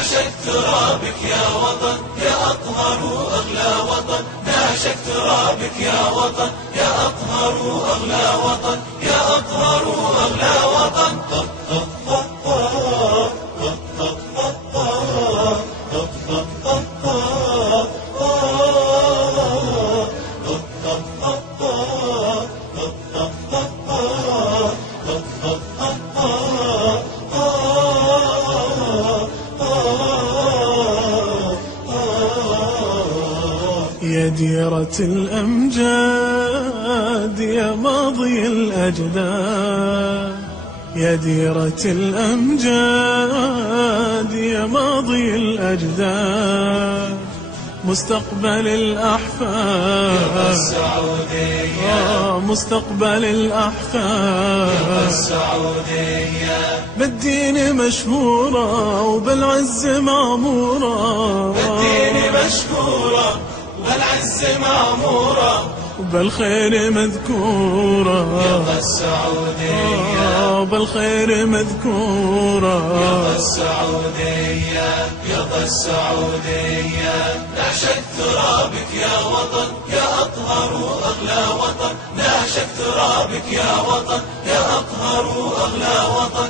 نعشق ترابك يا وطن يا أطهر وأغلى وطن، نعشق ترابك يا وطن يا أطهر وأغلى وطن، يا أطهر وأغلى وطن. يا ديرة الأمجاد يا ماضي الأجداد، يا ديرة الأمجاد يا ماضي الأجداد، مستقبل الأحفاد السعودية، مستقبل الأحفاد السعودية، بالدين مشهورة وبالعز معمورة، بالدين مشهورة وبالعز معمورة، وبالخير مذكورة يا السعودية، بالخير مذكورة، يا السعودية، يا السعودية. نعشق ترابك يا وطن يا أطهر وأغلى وطن، نعشق ترابك يا وطن يا أطهر وأغلى وطن،